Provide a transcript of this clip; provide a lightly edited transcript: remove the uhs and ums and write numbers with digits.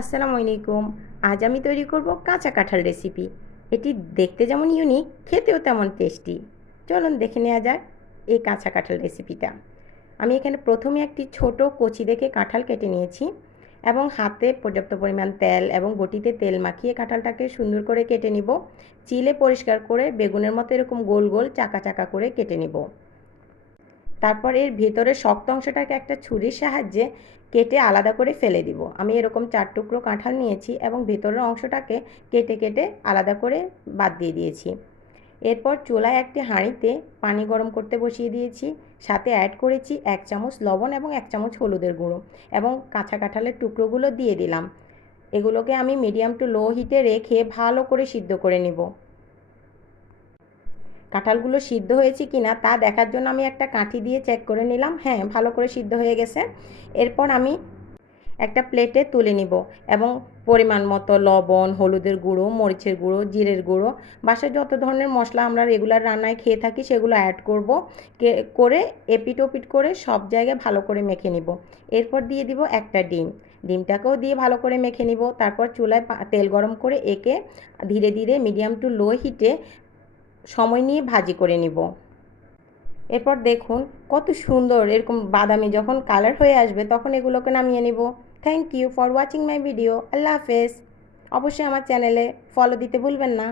আসসালামু আলাইকুম। আজ আমি তৈরি করব কাঁচা কাঁঠাল রেসিপি। এটি দেখতে যেমন ইউনিক, খেতেও তেমন টেস্টি। চলুন দেখে নেওয়া যাক এই কাঁচা কাঁঠাল রেসিপিটা। আমি এখানে প্রথমে একটি ছোট কচি দেখে কাঁঠাল কেটে নিয়েছি এবং হাতে পর্যাপ্ত পরিমাণ তেল এবং বটিতে তেল মাখিয়ে কাঁঠালটাকে সুন্দর করে কেটে নিব। চিলে পরিষ্কার করে বেগুনের মতো এরকম গোল গোল চাকা চাকা করে কেটে নিব। তারপর এর ভেতরের শক্ত অংশটাকে একটা ছুরির সাহায্যে কেটে আলাদা করে ফেলে দিব। আমি এরকম 4 টুকরো কাঁঠাল নিয়েছি এবং ভেতরের অংশটাকে কেটে কেটে আলাদা করে বাদ দিয়ে দিয়েছি। এরপর চুলায় একটি হাঁড়িতে পানি গরম করতে বসিয়ে দিয়েছি। সাথে অ্যাড করেছি 1 চামচ লবণ এবং 1 চামচ হলুদের গুঁড়ো এবং কাঁচা কাঁঠালের টুকরোগুলো দিয়ে দিলাম। এগুলোকে আমি মিডিয়াম টু লো হিটে রেখে ভালো করে সিদ্ধ করে নেব। কাঁঠালগুলো সিদ্ধ হয়েছে কিনা তা দেখার জন্য আমি একটা কাঠি দিয়ে চেক করে নিলাম। হ্যাঁ, ভালো করে সিদ্ধ হয়ে গেছে। এরপর আমি একটা প্লেটে তুলে নিব এবং পরিমাণ মতো লবণ, হলুদের গুঁড়ো, মরিচের গুঁড়ো, জিরের গুঁড়ো, বাসায় যত ধরনের মশলা আমরা রেগুলার রান্নায় খেয়ে থাকি সেগুলো অ্যাড করব। করে এপিট ওপিট করে সব জায়গায় ভালো করে মেখে নিব। এরপর দিয়ে দিব একটা ডিম। ডিমটাকেও দিয়ে ভালো করে মেখে নিব। তারপর চুলায় তেল গরম করে একে ধীরে ধীরে মিডিয়াম টু লো হিটে সময় নিয়ে ভাজি করে নিব। এরপর দেখুন কত সুন্দর এরকম বাদামি যখন কালার হয়ে আসবে তখন এগুলোকে নামিয়ে নিব। Thank you for watching my video. আল্লাহ হাফেজ। অবশ্যই আমার চ্যানেলে ফলো দিতে ভুলবেন না।